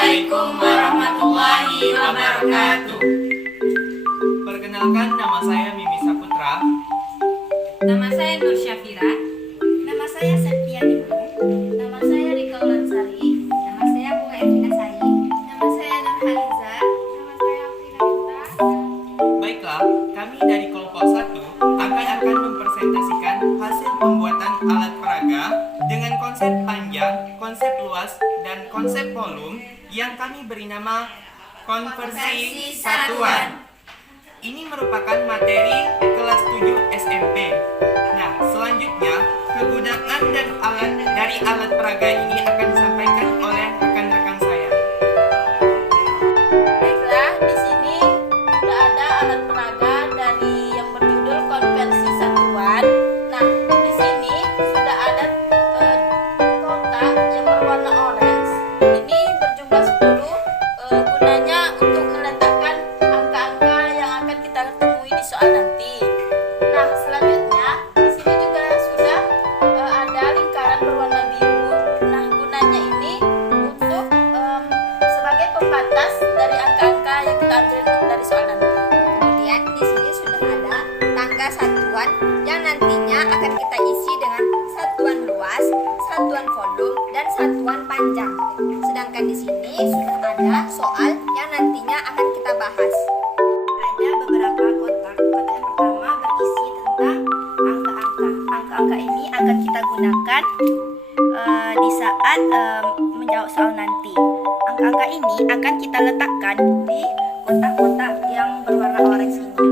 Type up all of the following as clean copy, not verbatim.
Assalamualaikum warahmatullahi wabarakatuh. Perkenalkan, nama saya Mimi Saputra. Nama saya Nur Syafira. Nama saya Septia Dimung. Nama saya Rika Ulansari. Nama saya Bunga Evina Sayi. Nama saya Nur Haliza. Nama saya Afrina Gita. Baiklah, kami dari kelompok 1 akan mempresentasikan hasil pembuatan alat peraga dengan konsep panjang, konsep luas, dan konsep volume yang kami beri nama konversi satuan. Ini merupakan materi kelas 7 SMP. Nah, selanjutnya kegunaan dan alat dari alat peraga ini akan disampaikan oleh rekan-rekan saya. Baiklah, di sini sudah ada alat peraga dari yang berjudul konversi satuan. Nah, di sini sudah ada kotak yang berwarna orange. Ini berjumlah 10. Gunanya untuk meletakkan angka-angka yang akan kita temui di soal nanti. Nah, selanjutnya di sini juga sudah ada lingkaran berwarna biru. Nah, gunanya ini untuk sebagai pembatas dari angka-angka yang kita ambil dari soal nanti. Kemudian di sini sudah ada tangga satuan yang nantinya akan kita isi dengan satuan luas, satuan volume, dan satuan panjang. Sedangkan di sini sudah ada soal yang nantinya akan kita bahas. Ada beberapa kotak. Kotak yang pertama berisi tentang angka-angka. Angka-angka ini akan kita gunakan di saat menjawab soal nanti. Angka-angka ini akan kita letakkan di kotak-kotak yang berwarna orange ini.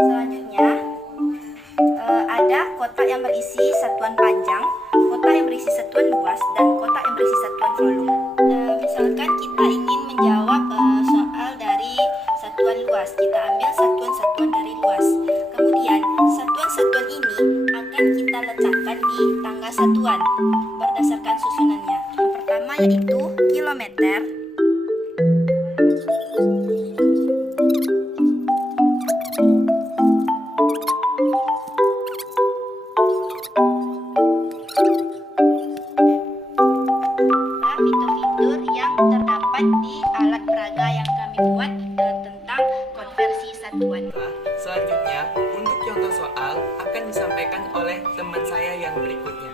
Selanjutnya ada kotak yang berisi satuan panjang, kotak yang berisi satuan luas, dan kotak yang berisi satuan volume. Misalkan kita ingin menjawab soal dari satuan luas, kita ambil satuan-satuan dari luas. Kemudian satuan-satuan ini akan kita letakkan di tangga satuan berdasarkan susunannya. Yang pertama yaitu kilometer, fitur-fitur yang terdapat di alat peraga yang kami buat tentang konversi satuan. Nah, selanjutnya, untuk contoh soal akan disampaikan oleh teman saya yang berikutnya.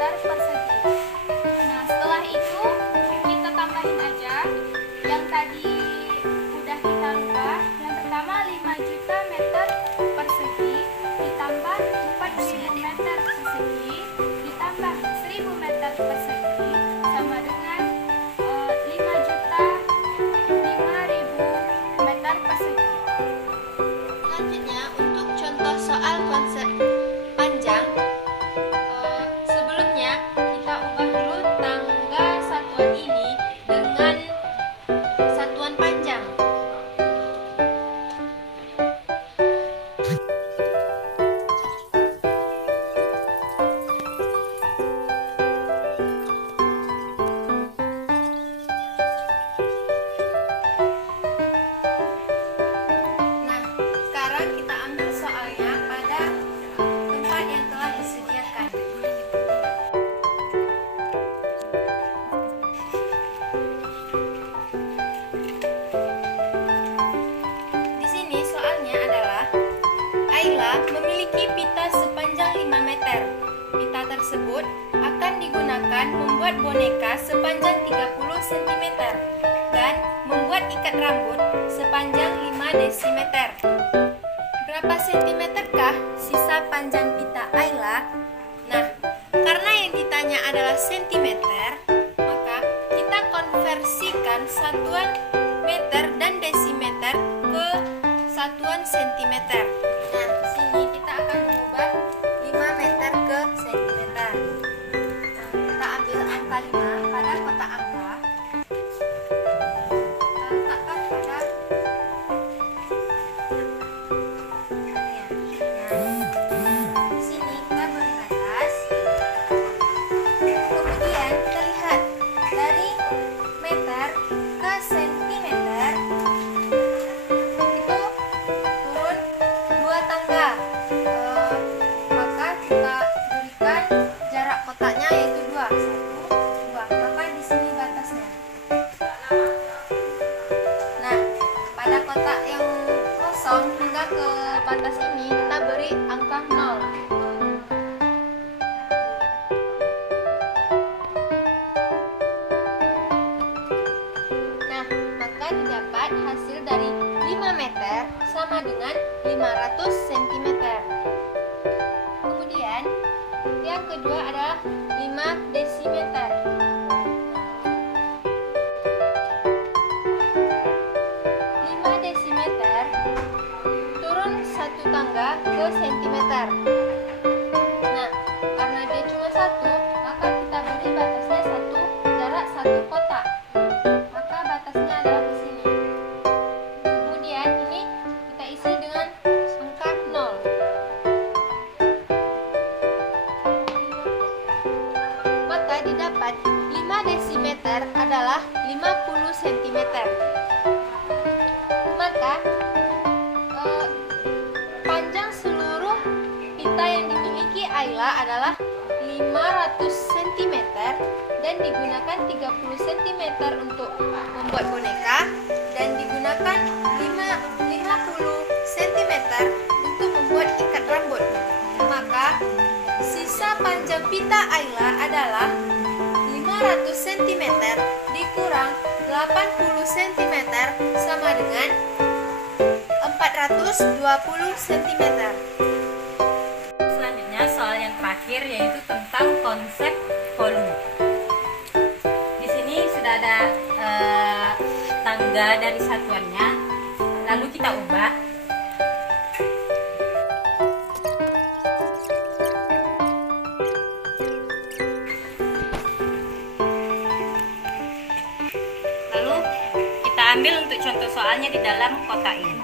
meter persegi. Nah, setelah itu kita tambahin aja yang tadi udah kita rubah. Yang pertama 5 juta meter persegi ditambah 4.000 meter persegi ditambah 1.000 meter persegi sama dengan 5 juta 5.000 meter persegi. Selanjutnya untuk contoh soal konsep panjang, sebelumnya kita ubah dulu tangga satuan ini dengan satuan panjang. Nah, sekarang kita ambil soalnya pada tempat yang telah disediakan. Di sini soalnya adalah Ayla memiliki pita sepanjang 5 meter. Pita tersebut akan digunakan membuat boneka sepanjang 30 cm dan membuat ikat rambut sepanjang 5 desimeter. Berapa sentimeterkah sisa panjang pita Ayla? Nah, karena yang ditanya adalah sentimeter, maka kita konversikan satuan meter dan desimeter ke satuan sentimeter. Nah, di sini kita akan mengubah 5 meter ke sentimeter. Nah, kita ambil angka 5 pada kotak angka. Kita letakkan pada di sini kita beri batas. Kemudian kita lihat dari meter ke sentimeter itu turun 2 tangga. Maka kita berikan jarak kotaknya yaitu 2. 1, 2. Maka di sini batasnya. Nah, pada kotak yang kosong hingga ke batas ini kita beri angka 0. Nah, maka didapat hasil dari 5 meter sama dengan 500 cm. Kemudian, yang kedua adalah 5 desimeter. 5 desimeter turun 1 tangga ke sentimeter. Nah, karena dia cuma 1, maka kita beri batasnya 1, jarak 1 kotak. Maka batasnya adalah di sini. Kemudian ini kita isi dengan angka 0. Maka didapat 5 desimeter adalah 50 cm. Maka panjang seluruh pita yang dimiliki Ayla adalah 500 cm dan digunakan 30 cm untuk membuat boneka dan digunakan 50 cm untuk membuat ikat rambut. Maka sisa panjang pita Ayla adalah 500 cm dikurang 80 cm sama dengan 420 cm. Selanjutnya soal yang terakhir yaitu tentang konsep volume. Di sini sudah ada tangga dari satuannya, lalu kita ubah. Lalu kita ambil untuk contoh soalnya di dalam kotak ini.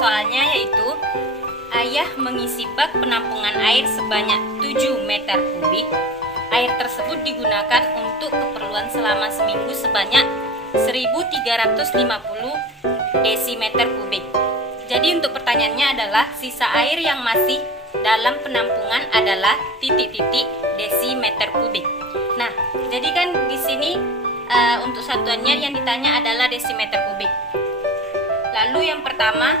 Soalnya yaitu ayah mengisi bak penampungan air sebanyak 7 meter kubik. Air tersebut digunakan untuk keperluan selama seminggu sebanyak 1350 desimeter kubik. Jadi untuk pertanyaannya adalah sisa air yang masih dalam penampungan adalah titik-titik desimeter kubik. Nah, jadi kan di sini untuk satuannya yang ditanya adalah desimeter kubik. Lalu yang pertama,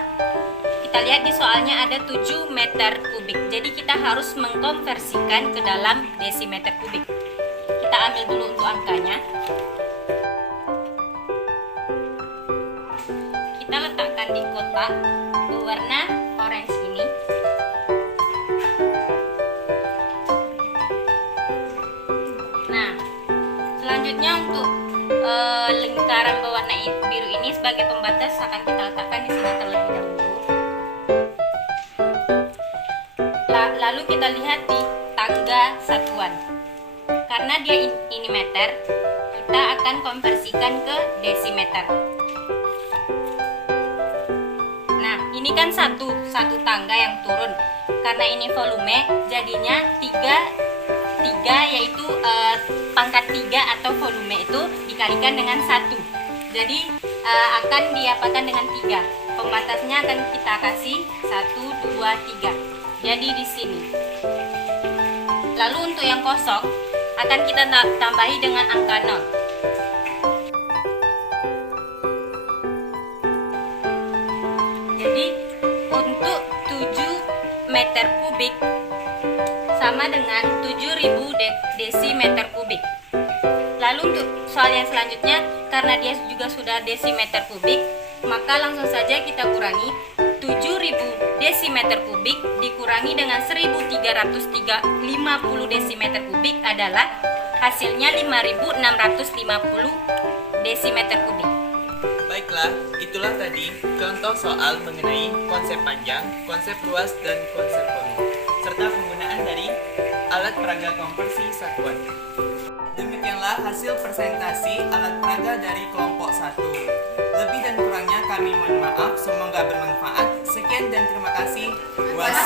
kita lihat di soalnya ada 7 meter kubik. Jadi kita harus mengkonversikan ke dalam desimeter kubik. Kita ambil dulu untuk angkanya. Kita letakkan di kotak berwarna orange ini. Nah, selanjutnya untuk lingkaran berwarna biru ini sebagai pembatas akan kita letakkan di sini terlebih dahulu. Lalu kita lihat di tangga satuan. Karena dia ini meter, kita akan konversikan ke desimeter. Nah, ini kan satu tangga yang turun. Karena ini volume, jadinya 3 yaitu pangkat 3 atau volume itu dikalikan dengan 1. Jadi akan diapakan dengan 3. Pembatasnya akan kita kasih 1, 2, 3. Jadi di sini. Lalu untuk yang kosong akan kita tambahi dengan angka 0. Jadi untuk 7 meter kubik sama dengan 7.000 desimeter kubik. Lalu untuk soal yang selanjutnya, karena dia juga sudah desimeter kubik, maka langsung saja kita kurangi 7.000 desimeter kubik dikurangi dengan 1.350 desimeter kubik adalah hasilnya 5.650 desimeter kubik. Baiklah, itulah tadi contoh soal mengenai konsep panjang, konsep luas, dan konsep volume, serta penggunaan dari alat peraga konversi satuan. Demikianlah hasil presentasi alat peraga dari kelompok 1. Lebih dan kurangnya kami mohon maaf, semoga bermanfaat. Sekian dan terima kasih. Wassalam.